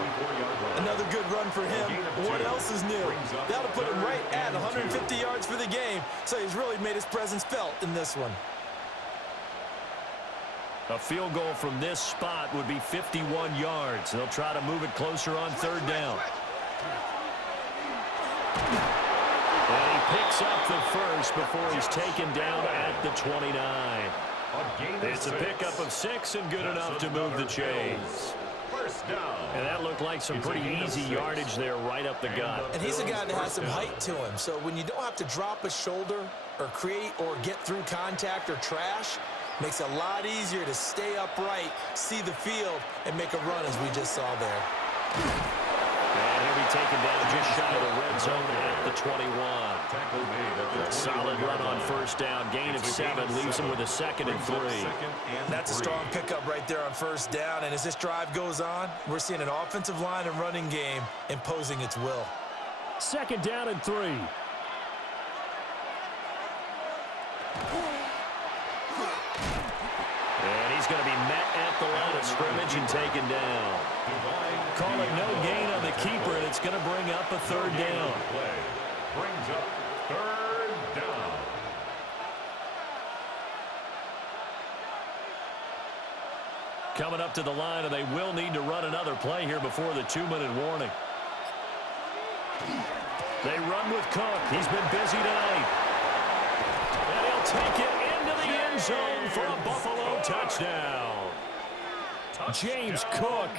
Another good run for him. What else is new? That'll put him right at 150 yards for the game, so he's really made his presence felt in this one. A field goal from this spot would be 51 yards. They'll try to move it closer on 3rd down. And he picks up the first before he's taken down at the 29. It's a pickup of 6 and good enough to move the chains. And that looked like some pretty easy yardage there right up the gut. And he's a guy that has some height to him, so when you don't have to drop a shoulder or create or get through contact or trash, makes it a lot easier to stay upright, see the field, and make a run as we just saw there. And he'll be taken down just shy of the red zone at the 21. Solid run on 1st down. Gain of 7 leaves him with a 2nd and 3. That's a strong pickup right there on 1st down. And as this drive goes on, we're seeing an offensive line and running game imposing its will. 2nd down and 3. And he's going to be met at the line of scrimmage and taken down. Calling no gain on the keeper, and it's going to bring up a 3rd down. Brings up 3rd down. Coming up to the line, and they will need to run another play here before the 2-minute warning. They run with Cook. He's been busy tonight. And he'll take it into the end zone for a Buffalo touchdown. James Cook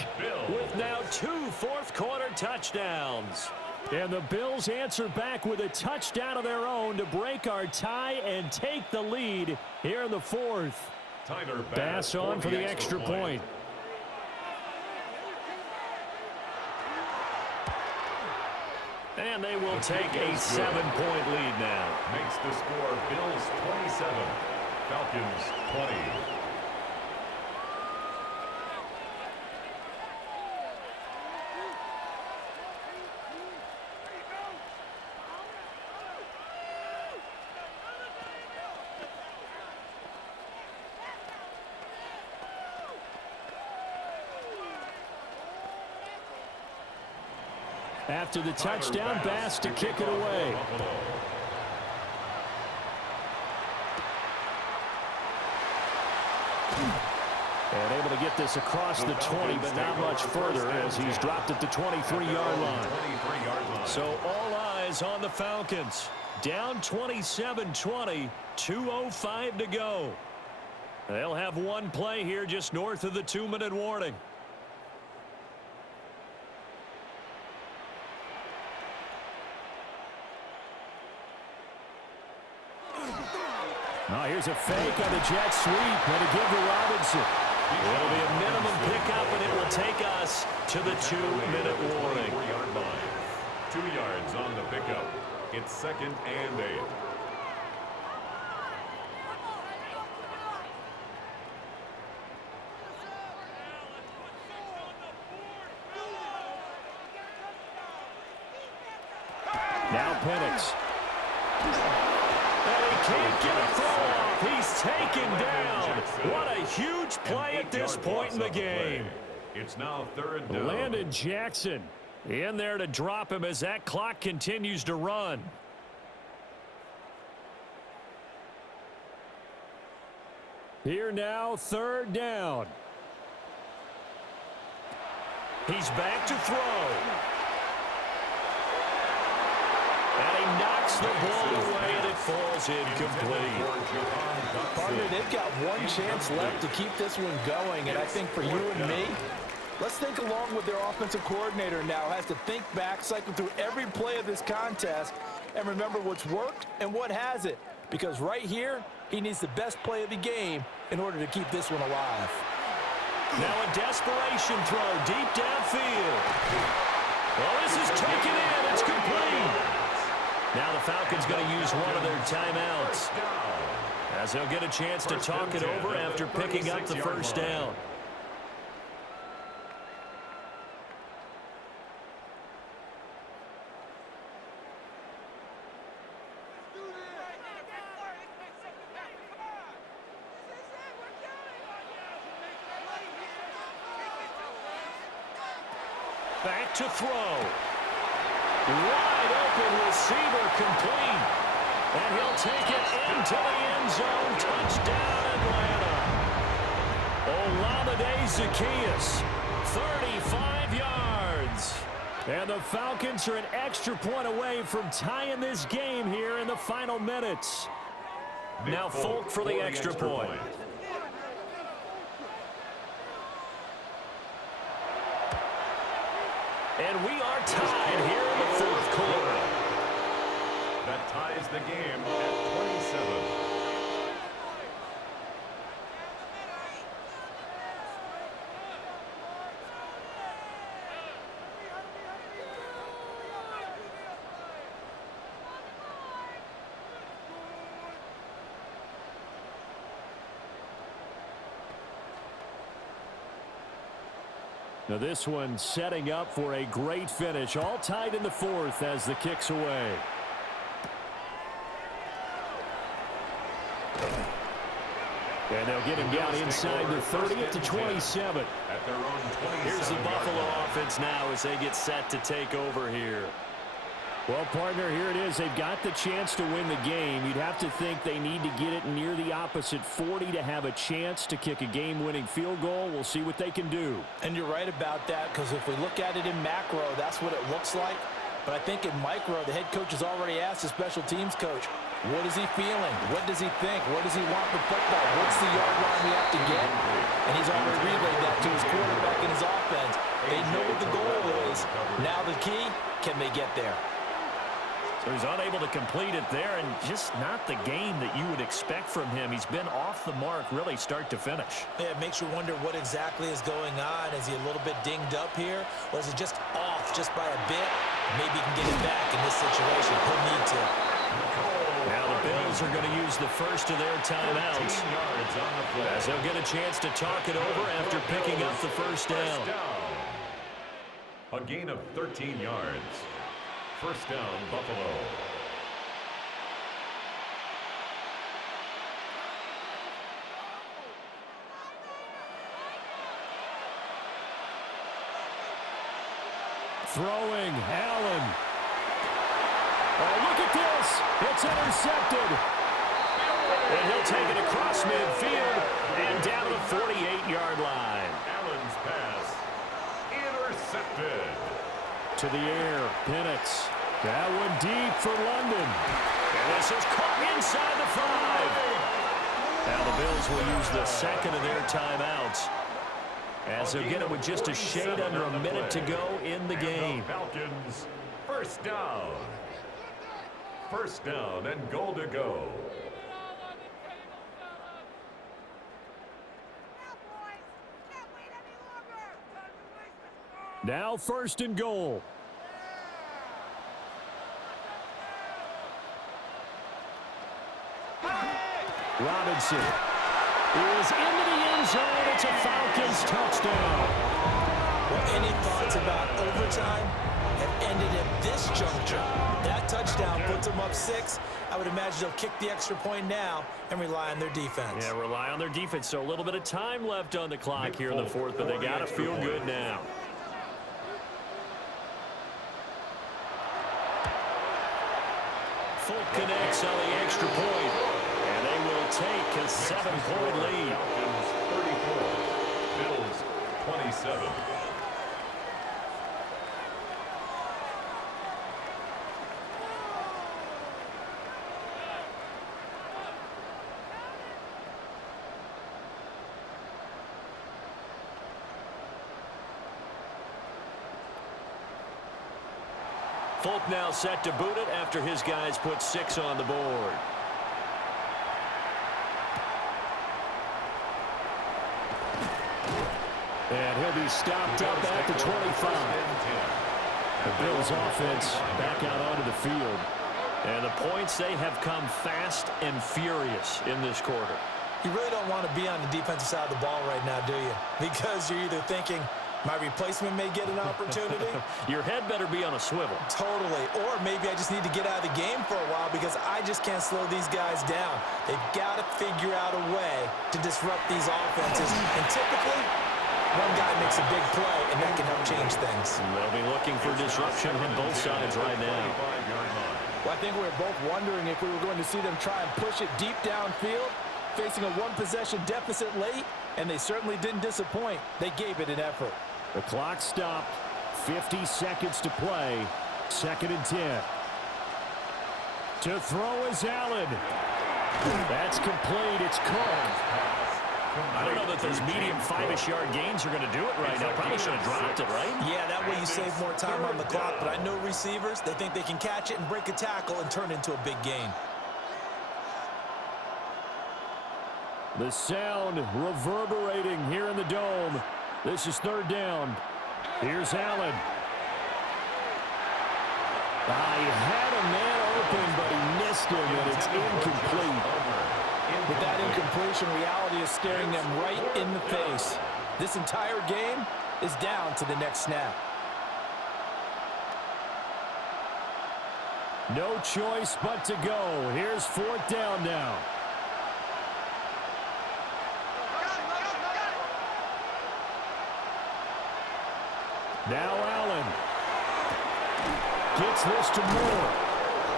with now 2 fourth-quarter touchdowns. And the Bills answer back with a touchdown of their own to break our tie and take the lead here in the 4th. Bass on for the extra point. And they will take a 7-point lead now. Makes the score Bills 27, Falcons 20. After the touchdown, Bass to kick it away. And able to get this across the 20, but not much further as he's dropped at the 23-yard line. So all eyes on the Falcons. Down 27-20, 2:05 to go. They'll have one play here just north of the 2-minute warning. Now here's a fake on the jet sweep. And a give to Robinson. It'll be a minimum pickup, and it will take us to the 2-minute warning. 4-yard line. 2 yards on the pickup. It's 2nd and 8. Now Penix. And he can't get a throw off. He's taken down. What a huge play at this point in the game. It's now 3rd down. Landon Jackson in there to drop him as that clock continues to run. Here now, 3rd down. He's back to throw. And he knocks the ball away, and it falls incomplete. Partner, they've got one chance left to keep this one going, and I think for you and me, let's think along with their offensive coordinator now. Has to think back, cycle through every play of this contest, and remember what's worked and what hasn't. Because right here, he needs the best play of the game in order to keep this one alive. Now a desperation throw deep downfield. Well, this is taken in. It's complete. Now the Falcons going to use one of their timeouts, as they'll get a chance to talk it over after picking up the first down. Back to throw. Wide open receiver complete. And he'll take it into the end zone. Touchdown, Atlanta. Olamide Zaccheaus, 35 yards. And the Falcons are an extra point away from tying this game here in the final minutes. Now Folk for the extra point. And we are tied here in the 4th quarter. That ties the game at 27. Now this one setting up for a great finish. All tied in the 4th as the kick's away. And they'll get him down inside the 30 at the 27. At their own 27. Here's the Buffalo offense now as they get set to take over here. Well, partner, here it is. They've got the chance to win the game. You'd have to think they need to get it near the opposite 40 to have a chance to kick a game-winning field goal. We'll see what they can do. And you're right about that, because if we look at it in macro, that's what it looks like. But I think in micro, the head coach has already asked the special teams coach, what is he feeling? What does he think? Where does he want the football? What's the yard line we have to get? And he's already relayed that to his quarterback and his offense. They know what the goal is. Now the key, can they get there? So he's unable to complete it there, and just not the game that you would expect from him. He's been off the mark really start to finish. Yeah, it makes you wonder what exactly is going on. Is he a little bit dinged up here, or is it just off just by a bit? Maybe he can get it back in this situation. He'll need to. Now the Bills are going to use the first of their timeouts, as they'll get a chance to talk it over after picking up the first down. A gain of 13 yards. First down, Buffalo. Throwing, Allen. Oh, look at this. It's intercepted. And he'll take it across midfield and down to the 48-yard line. Allen's pass intercepted. To the air, Penix. That one deep for London. And this is caught inside the 5. Now the Bills will use the second of their timeouts, as they'll get it with just a shade under a minute to go in the game. Falcons, first down. First down and goal to go. Now first and goal. Robinson is into the end zone. It's a Falcons touchdown. Well, any thoughts about overtime have ended at this juncture. That touchdown puts them up 6. I would imagine they'll kick the extra point now and rely on their defense. Yeah, rely on their defense. So a little bit of time left on the clock here in the fourth, but they got to feel good now. Folk connects on the extra point, and they will take a 7-point lead. Falcons 34, Bills 27. Folk now set to boot it after his guys put 6 on the board. And he'll be stopped up at the 25. The Bills offense back out onto the field. And the points, they have come fast and furious in this quarter. You really don't want to be on the defensive side of the ball right now, do you? Because you're either thinking, my replacement may get an opportunity. Your head better be on a swivel. Totally. Or maybe I just need to get out of the game for a while because I just can't slow these guys down. They've got to figure out a way to disrupt these offenses. And typically, one guy makes a big play, and that can help change things. They'll be looking for disruption from both sides right now. Well, I think we were both wondering if we were going to see them try and push it deep downfield, facing a one-possession deficit late, and they certainly didn't disappoint. They gave it an effort. The clock stopped. 50 seconds to play. 2nd and 10. To throw is Allen. That's complete. It's Cook. I don't know that those medium 5-ish yard gains are going to do it right now. Probably should have dropped it, right? Yeah, that way you save more time on the clock. But I know receivers, they think they can catch it and break a tackle and turn it into a big gain. The sound reverberating here in the dome. This is 3rd down. Here's Allen. He had a man open, but he missed him, and it's incomplete. With that incompletion, reality is staring them right in the face. This entire game is down to the next snap. No choice but to go. Here's 4th down now. Now Allen gets this to Moore.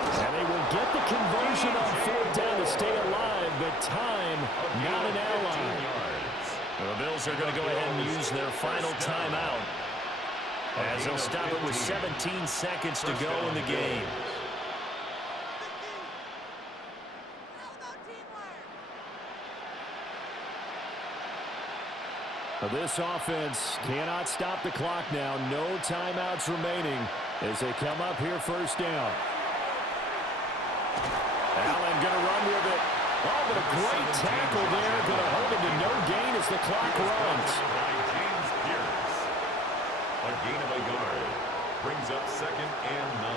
And they will get the conversion on 4th down to stay alive, but time not an ally. The Bills are going to go ahead and use their final timeout, as they'll stop it with 17 seconds to go in the game. This offense cannot stop the clock now. No timeouts remaining as they come up here 1st down. Allen going to run with it. Oh, but a great tackle there. Going to hold him to no gain as the clock runs. James Pierce. A gain of a yard. Brings up 2nd and 9.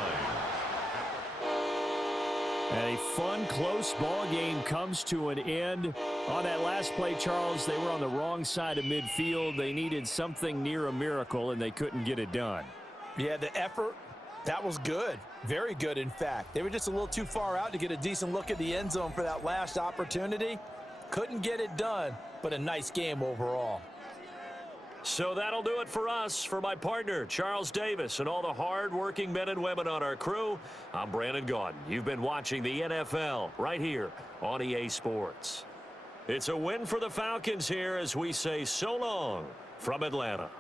A fun, close ball game comes to an end. On that last play, Charles, they were on the wrong side of midfield. They needed something near a miracle, and they couldn't get it done. Yeah, the effort, that was good. Very good, in fact. They were just a little too far out to get a decent look at the end zone for that last opportunity. Couldn't get it done, but a nice game overall. So that'll do it for us. For my partner, Charles Davis, and all the hard-working men and women on our crew, I'm Brandon Gaudin. You've been watching the NFL right here on EA Sports. It's a win for the Falcons here as we say so long from Atlanta.